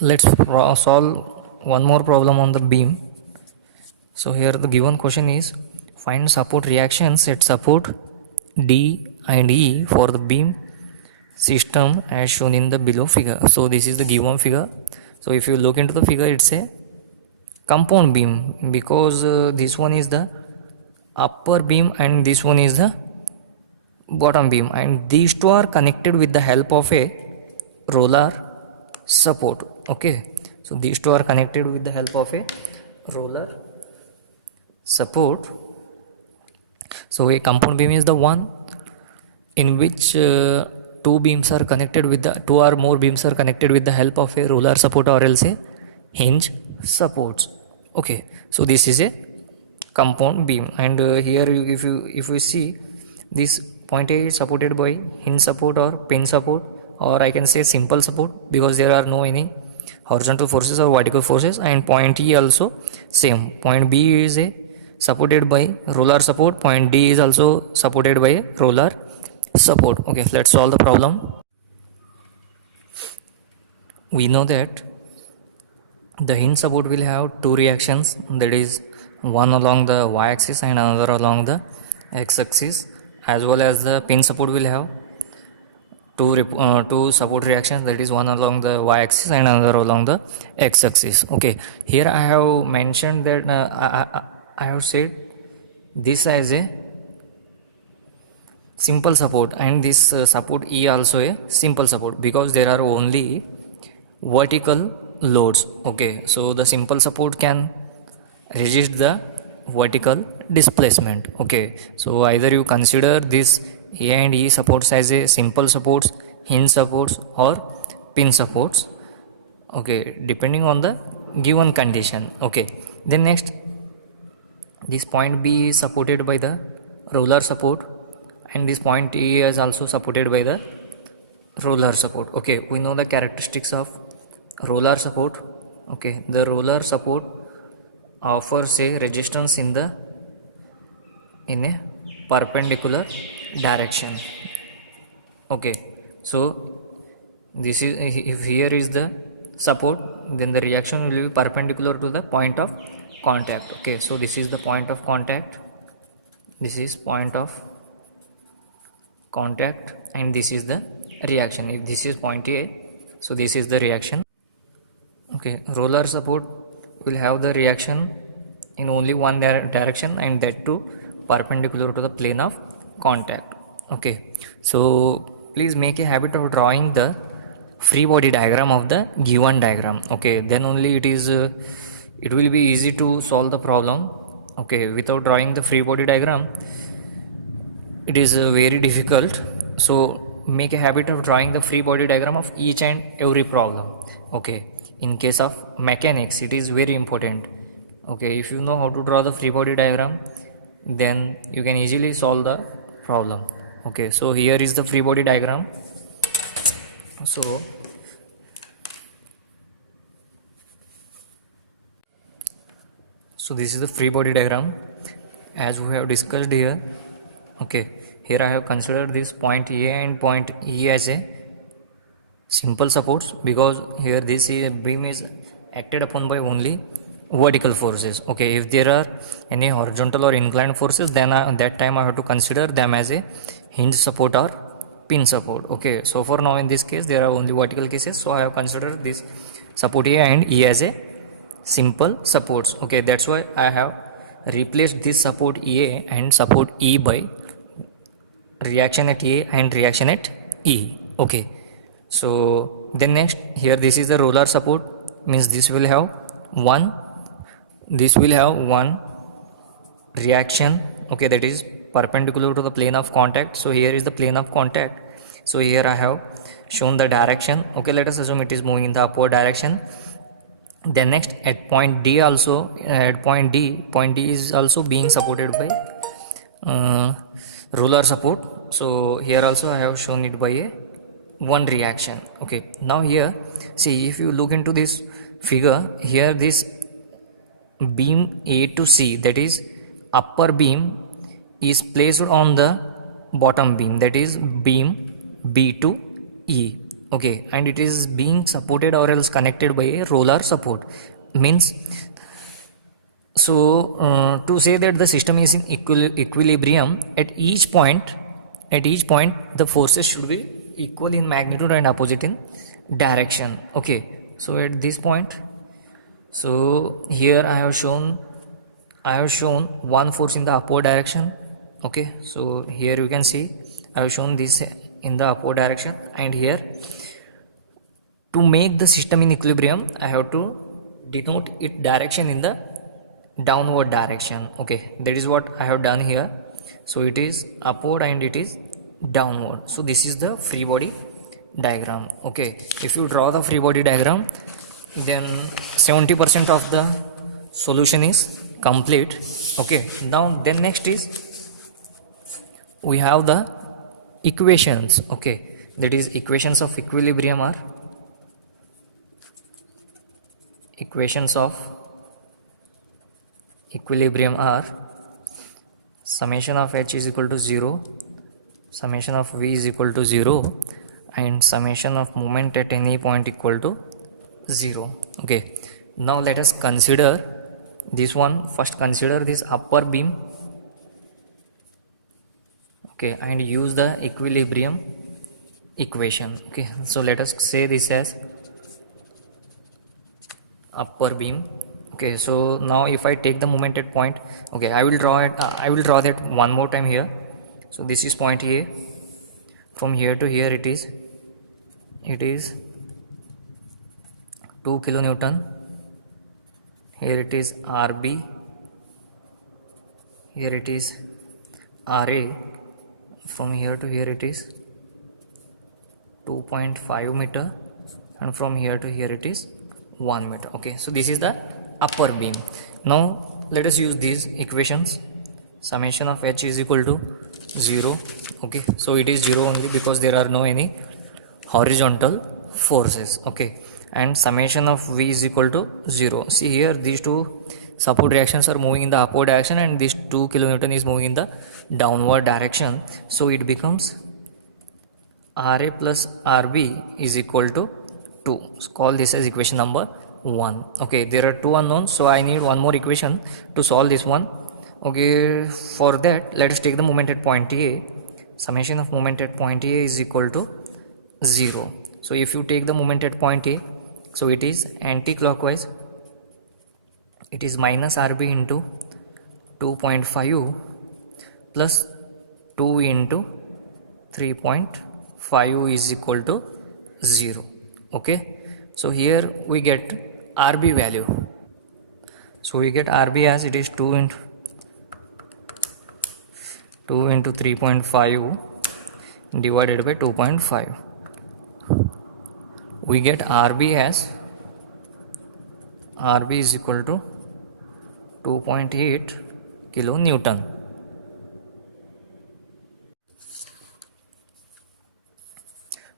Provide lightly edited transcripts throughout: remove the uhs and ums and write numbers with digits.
Let's solve one more problem on the beam. So here the given question is, find support reactions at support D and E for the beam system as shown in the below figure. So this is the given figure. So if you look into the figure, it's a compound beam, because this one is the upper beam and this one is the bottom beam, and these two are connected with the help of a roller support. Okay, so these two are connected with the help of a roller support. So a compound beam is the one in which two beams are connected with the two or more beams are connected with the help of a roller support or else a hinge supports. Okay, so this is a compound beam, and here if you see, this point A is supported by hinge support or pin support, or I can say simple support, because there are no any horizontal forces or vertical forces. And point E also same. Point B is a supported by roller support. Point D is also supported by roller support. Okay, let's solve the problem. We know that the hinge support will have two reactions, that is one along the y-axis and another along the x-axis, as well as the pin support will have two support reactions, that is one along the y-axis and another along the x-axis. Okay, here I have mentioned that I have said this as a simple support, and this support E also a simple support, because there are only vertical loads. Okay, so the simple support can resist the vertical displacement. Okay, so either you consider this A and E supports as a simple supports, hinge supports, or pin supports. Okay, depending on the given condition. Okay, then next, this point B is supported by the roller support, and this point E is also supported by the roller support. Okay, we know the characteristics of roller support. Okay, the roller support offers a resistance in a perpendicular direction. Okay, so this is, if here is the support, then the reaction will be perpendicular to the point of contact. Okay, so this is the point of contact, this is point of contact, and this is the reaction. If this is point A, so this is the reaction. Okay, roller support will have the reaction in only one direction, and that too perpendicular to the plane of contact. Okay, so please make a habit of drawing the free body diagram of the given diagram. Okay, then only it will be easy to solve the problem. Okay, without drawing the free body diagram, it is very difficult. So make a habit of drawing the free body diagram of each and every problem. Okay, in case of mechanics, it is very important. Okay, if you know how to draw the free body diagram, then you can easily solve the problem. Okay, so here is the free body diagram. So this is the free body diagram as we have discussed here. Okay, here I have considered this point A and point E as a simple supports, because here this beam is acted upon by only vertical forces. Okay, if there are any horizontal or inclined forces, then that time I have to consider them as a hinge support or pin support. Okay, so for now in this case there are only vertical cases, so I have considered this support A and E as a simple supports. Okay, that's why I have replaced this support A and support E by reaction at A and reaction at E. Okay, so then next, here this is the roller support, means this will have one reaction. Okay, that is perpendicular to the plane of contact. So here is the plane of contact, so here I have shown the direction. Okay, let us assume it is moving in the upward direction. Then next, at point D also, point D is also being supported by roller support. So here also I have shown it by a one reaction. Okay, now here see, if you look into this figure, here this beam A to C, that is upper beam, is placed on the bottom beam, that is beam B to E. Okay, and it is being supported or else connected by a roller support. Means, so to say that the system is in equilibrium at each point the forces should be equal in magnitude and opposite in direction. Okay, so at this point, so here I have shown one force in the upward direction. Okay, so here you can see I have shown this in the upward direction, and here to make the system in equilibrium I have to denote its direction in the downward direction. Okay, that is what I have done here. So it is upward and it is downward. So this is the free body diagram. Okay, if you draw the free body diagram, then 70% of the solution is complete. Okay, now then next is we have the equations. Okay, that is equations of equilibrium are summation of h is equal to 0, summation of v is equal to 0, and summation of moment at any point equal to 0. Okay, now let us consider this one. First consider this upper beam. Okay, and use the equilibrium equation. Okay, so let us say this as upper beam. Okay, so now if I take the moment at point, okay, I will draw that one more time here. So this is point A. From here to here it is 2 kilonewton. Here it is RB, here it is RA. From here to here it is 2.5 meter, and from here to here it is 1 meter. Okay, so this is the upper beam. Now let us use these equations. Summation of h is equal to 0. Okay, so it is 0 only because there are no any horizontal forces. Okay, and summation of v is equal to 0. See here, these two support reactions are moving in the upward direction and this 2 kilonewton is moving in the downward direction. So it becomes RA plus RB is equal to 2. So call this as equation number 1. Okay, there are two unknowns, so I need one more equation to solve this one. Okay, for that let us take the moment at point A. Summation of moment at point A is equal to 0. So if you take the moment at point A, so it is anti-clockwise, it is minus RB into 2.5 plus 2 into 3.5 is equal to 0. Okay, so here we get RB value. So we get RB as it is 2 into 3.5 divided by 2.5. We get RB as RB is equal to 2.8 kilonewton.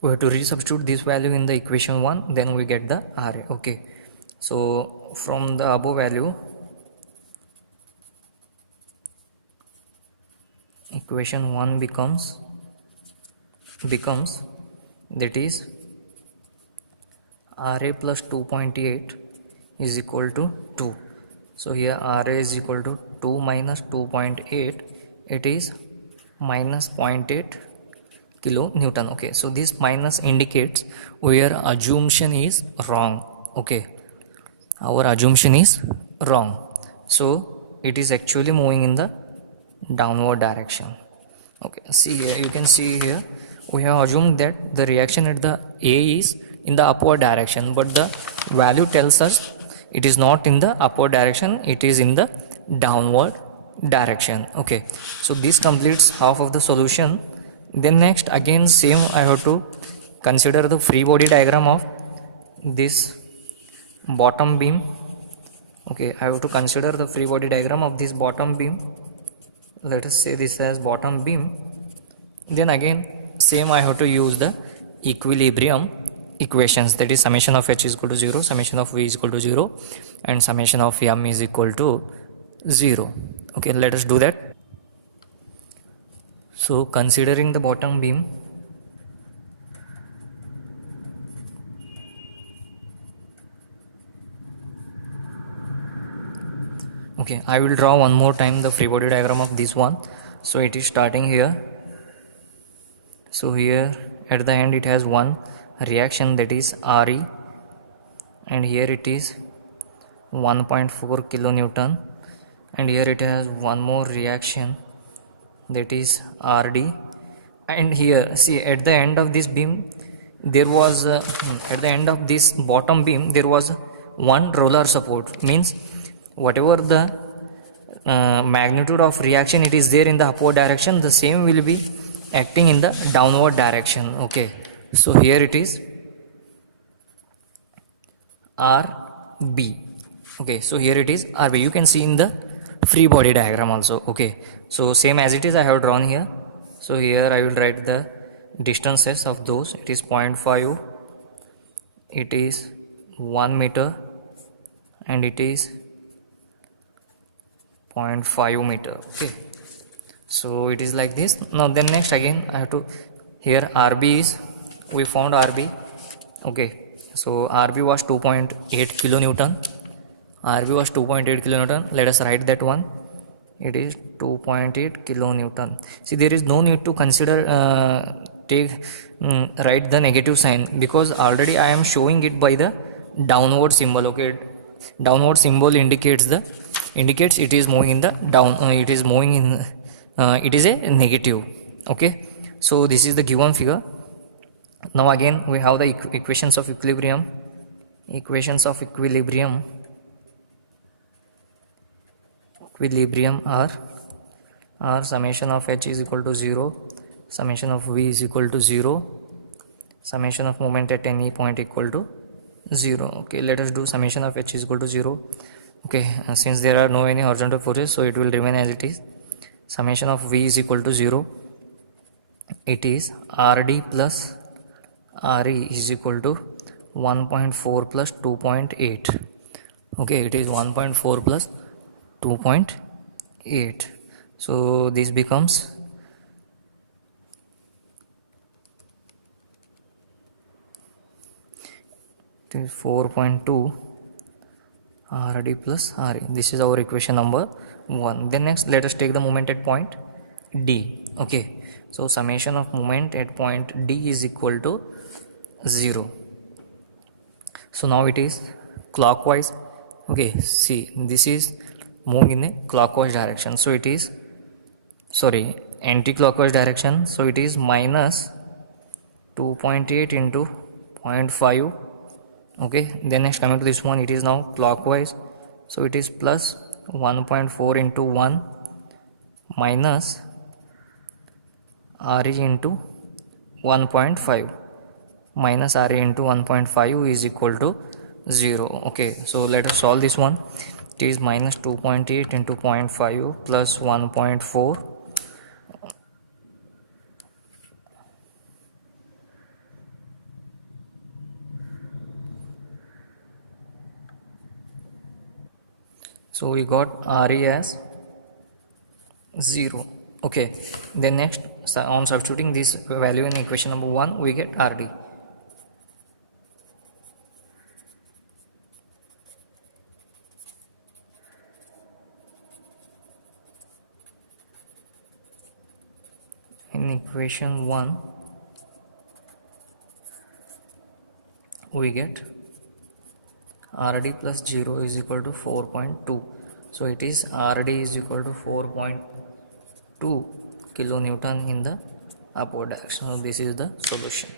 We have to resubstitute this value in the equation 1, then we get the RA. Okay, so from the above value, equation 1 becomes that is RA plus 2.8 is equal to 2. So here RA is equal to 2 minus 2.8, it is minus 0.8 kilonewton. Okay, so this minus indicates where assumption is wrong. Okay, our assumption is wrong, so it is actually moving in the downward direction. Okay, see here, you can see here we have assumed that the reaction at the A is in the upward direction, but the value tells us it is not in the upward direction, it is in the downward direction. Okay, so this completes half of the solution. Then next again same, I have to consider the free body diagram of this bottom beam. Okay, I have to consider the free body diagram of this bottom beam. Let us say this as bottom beam. Then again same, I have to use the equilibrium equations, that is summation of h is equal to 0, summation of v is equal to 0, and summation of m is equal to 0. Okay, let us do that. So considering the bottom beam, Okay, I will draw one more time the free body diagram of this one. So it is starting here. So here at the end it has one reaction, that is Re, and here it is 1.4 kilonewton, and here it has one more reaction, that is Rd. And here see, at the end of this beam there was at the end of this bottom beam there was one roller support, means whatever the magnitude of reaction it is there in the upward direction, the same will be acting in the downward direction. Okay, so here it is Rb. Okay, so here it is Rb, you can see in the free body diagram also. Okay, so same as it is I have drawn here. So here I will write the distances of those. It is 0.5, it is 1 meter, and it is 0.5 meter. Okay, so it is like this. Now then next again I have to, here Rb is, we found Rb. Okay, so Rb was 2.8 kilonewton. Rb was 2.8 kilonewton. Let us write that one. It is 2.8 kilonewton. See, there is no need to consider write the negative sign, because already I am showing it by the downward symbol. Okay, downward symbol indicates it is moving in the down. It is moving in. It is a negative. Okay, so this is the given figure. Now again we have the equations of equilibrium. Equations of equilibrium are summation of h is equal to 0, summation of v is equal to 0, summation of moment at any point equal to 0. Okay, let us do summation of h is equal to 0. Okay, since there are no any horizontal forces, so it will remain as it is. Summation of v is equal to 0. It is Rd plus Re is equal to 1.4 plus 2.8. Okay, it is 1.4 plus 2.8. So this becomes it is 4.2 Rd plus Re. This is our equation number 1. Then next let us take the moment at point D. Okay, so summation of moment at point D is equal to 0. So now it is clockwise. Okay, see, this is moving in a clockwise direction, so it is anti-clockwise direction, so it is minus 2.8 into 0.5. Okay, then next coming to this one, it is now clockwise, so it is plus 1.4 into 1 minus Re into 1.5 minus Ra into 1.5 is equal to 0. Okay, so let us solve this one. It is minus 2.8 into 0.5 plus 1.4. So we got Re as 0. Okay, then next on substituting this value in equation number 1, we get Rd. In equation 1 we get Rd plus 0 is equal to 4.2. So it is Rd is equal to 4.2 kilonewton in the upward direction. So this is the solution.